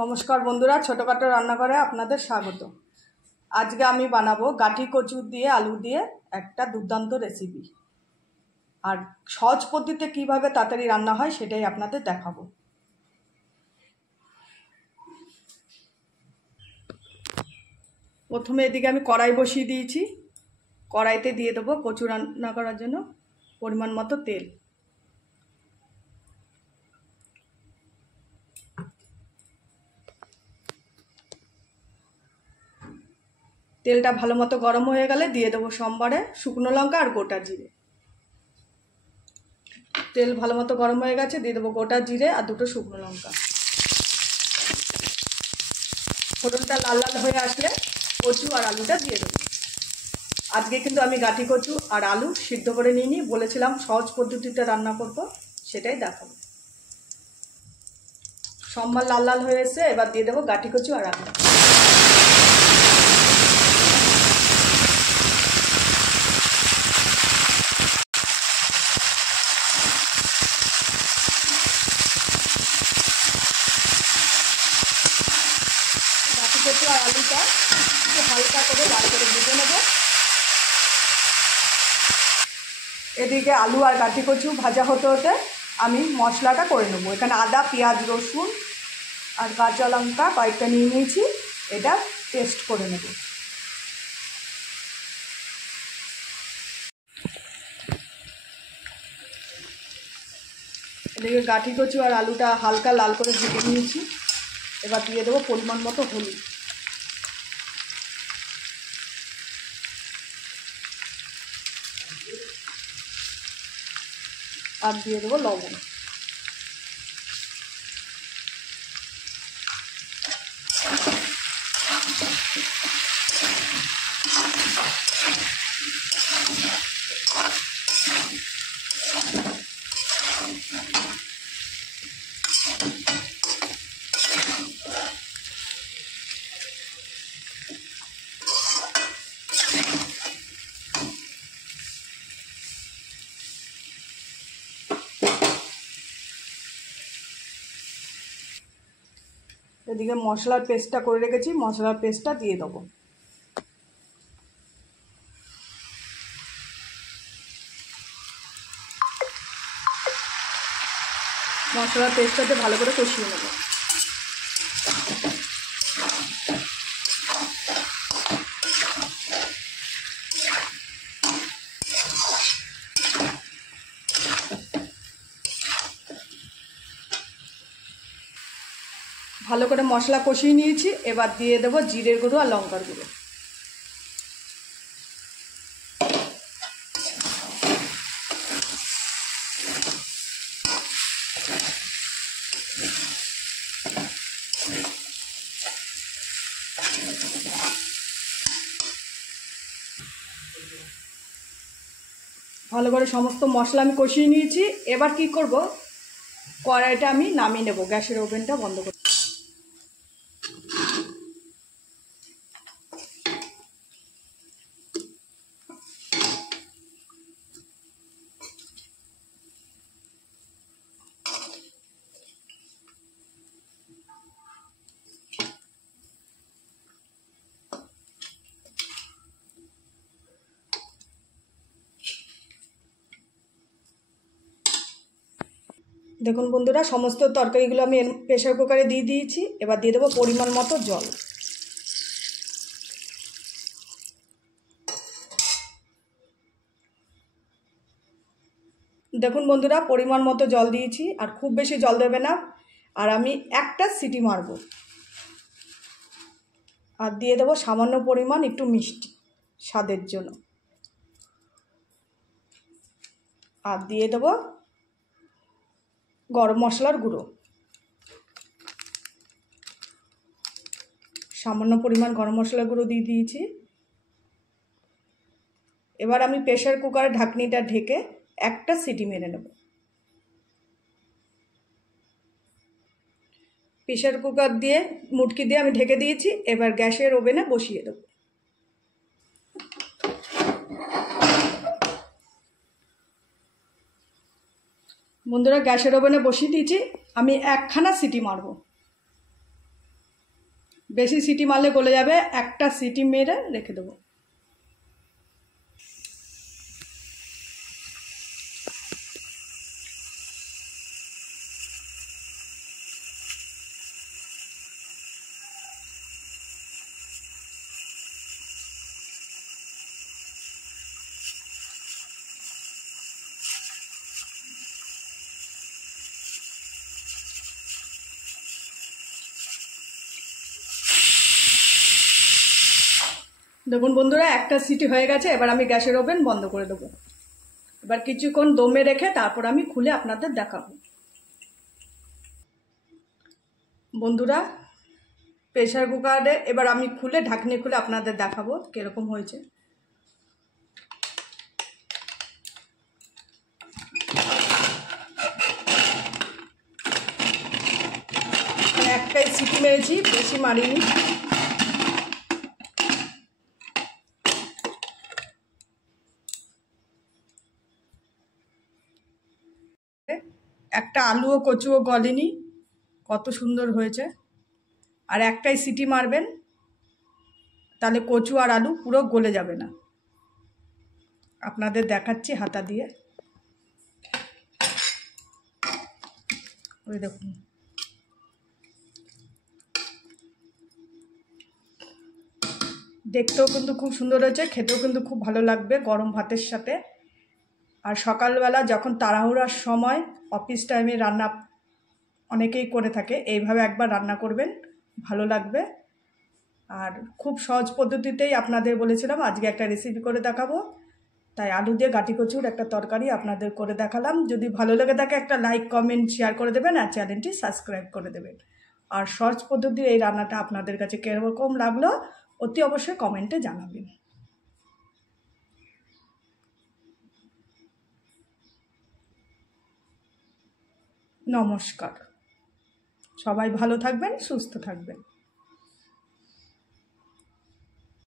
নমস্কার বন্ধুরা, ছোটোখাটো রান্নাঘরে আপনাদের স্বাগত। আজকে আমি বানাবো গাঠি কচু দিয়ে আলু দিয়ে একটা দুর্দান্ত রেসিপি, আর সহজ পদ্ধতিতে কীভাবে তাড়াতাড়ি রান্না হয় সেটাই আপনাদের দেখাবো। প্রথমে এদিকে আমি কড়াই বসিয়ে দিয়েছি। কড়াইতে দিয়ে দেবো কচু রান্না করার জন্য পরিমাণ মতো তেল। তেলটা ভালো মতো গরম হয়ে গেলে দিয়ে দেবো সোমবারে শুকনো লঙ্কা আর গোটা জিরে। তেল ভালো মতো গরম হয়ে গেছে, দিয়ে দেবো গোটা জিরে আর দুটো শুকনো লঙ্কা। ফোড়নটা লাল লাল হয়ে আসলে কচু আর আলুটা দিয়ে দেবো। আজকে কিন্তু আমি গাঠি কচু আর আলু সিদ্ধ করে নিইনি, বলেছিলাম সহজ পদ্ধতিতে রান্না করব, সেটাই দেখাবো। সোমবার লাল লাল হয়ে এসে এবার দিয়ে দেবো গাঠি কচু আর আলু। গাঠি কচু আর আলুটা একটু হালকা করে লাল করে ভেজে নেব। এদিকে আলু আর গাঠি কচু ভাজা হতে হতে আমি মশলাটা করে নেবো। এখানে আদা, পেঁয়াজ, রসুন আর কাঁচা লঙ্কা কয়েকটা নিয়ে নিয়েছি, এটা পেস্ট করে নেব। এদিকে গাঠি কচু আর আলুটা হালকা লাল করে ভেজে নিয়েছি, এবার দিয়ে দেবো পরিমাণ মতো হলুদ। আর দিয়ে দেবো লবণ। এদিকে মশলার পেস্টটা করে রেখেছি, মশলার পেস্টটা দিয়ে দেবো। মশলার পেস্টটাতে ভালো করে কষিয়ে নেব। ভালো করে মশলা কষিয়ে নিয়েছি, এবার দিয়ে দেবো জিরের গুঁড়ো আর লঙ্কার গুঁড়ো। ভালো করে সমস্ত মশলা আমি কষিয়ে নিয়েছি। এবার কি করব, কড়াইটা আমি নামিয়ে নেব, গ্যাসের ওভেনটা বন্ধ করে। দেখুন বন্ধুরা, সমস্ত তরকারিগুলো আমি প্রেসার কুকারে দিয়ে দিয়েছি। এবার দিয়ে দেবো পরিমাণ মতো জল। দেখুন বন্ধুরা, পরিমাণ মতো জল দিয়েছি, আর খুব বেশি জল দেবে না। আর আমি একটা সিটি মারব। আর দিয়ে দেবো সামান্য পরিমাণ একটু মিষ্টি স্বাদের জন্য। আর দিয়ে দেবো গরম মশলার গুঁড়ো, সামান্য পরিমাণ গরম মশলার গুঁড়ো দিয়ে দিয়েছি। এবার আমি প্রেসার কুকারের ঢাকনিটা ঢেকে একটা সিটি মেরে নেব। প্রেসার কুকার দিয়ে মুটকি দিয়ে আমি ঢেকে দিয়েছি। এবার গ্যাসের ওভেনে বসিয়ে দেব। বন্ধুরা, গ্যাসের ওভেনে বসিয়ে দিয়েছি, আমি একখানা সিটি মারব। বেশি সিটি মারলে গলে যাবে, একটা সিটি মেরে রেখে দেবো। দেখুন বন্ধুরা, একটা সিটি হয়ে গেছে। এবার আমি গ্যাসের ওভেন বন্ধ করে দেবো। এবার কিছুক্ষণ দমে রেখে তারপর আমি খুলে আপনাদের দেখাবো। বন্ধুরা, প্রেসার কুকারে এবার আমি খুলে ঢাকনি খুলে আপনাদের দেখাবো কিরকম হয়েছে। একটাই সিটি মেরেছি, বেশি মারিনি। একটা আলুও কচুও গলেনি, কত সুন্দর হয়েছে। আর একটাই সিটি মারবেন, তাহলে কচু আর আলু পুরো গলে যাবে না। আপনাদের দেখাচ্ছি হাতা দিয়ে, ওই দেখুন। দেখতেও কিন্তু খুব সুন্দর হয়েছে, খেতেও কিন্তু খুব ভালো লাগবে গরম ভাতের সাথে। আর সকালবেলা যখন তাড়াহুড়ার সময় অফিস টাইমে রান্না অনেকেই করে থাকে, এইভাবে একবার রান্না করবেন, ভালো লাগবে। আর খুব সহজ পদ্ধতিতেই আপনাদের বলেছিলাম আজকে একটা রেসিপি করে দেখাবো, তাই আলু দিয়ে গাটি কচুর একটা তরকারি আপনাদের করে দেখালাম। যদি ভালো লেগে থাকে একটা লাইক কমেন্ট শেয়ার করে দেবেন, আর চ্যানেলটি সাবস্ক্রাইব করে দেবেন। আর সহজ পদ্ধতির এই রান্নাটা আপনাদের কাছে কীরকম লাগলো অতি অবশ্যই কমেন্টে জানাবেন। নমস্কার, সবাই ভালো থাকবেন, সুস্থ থাকবেন।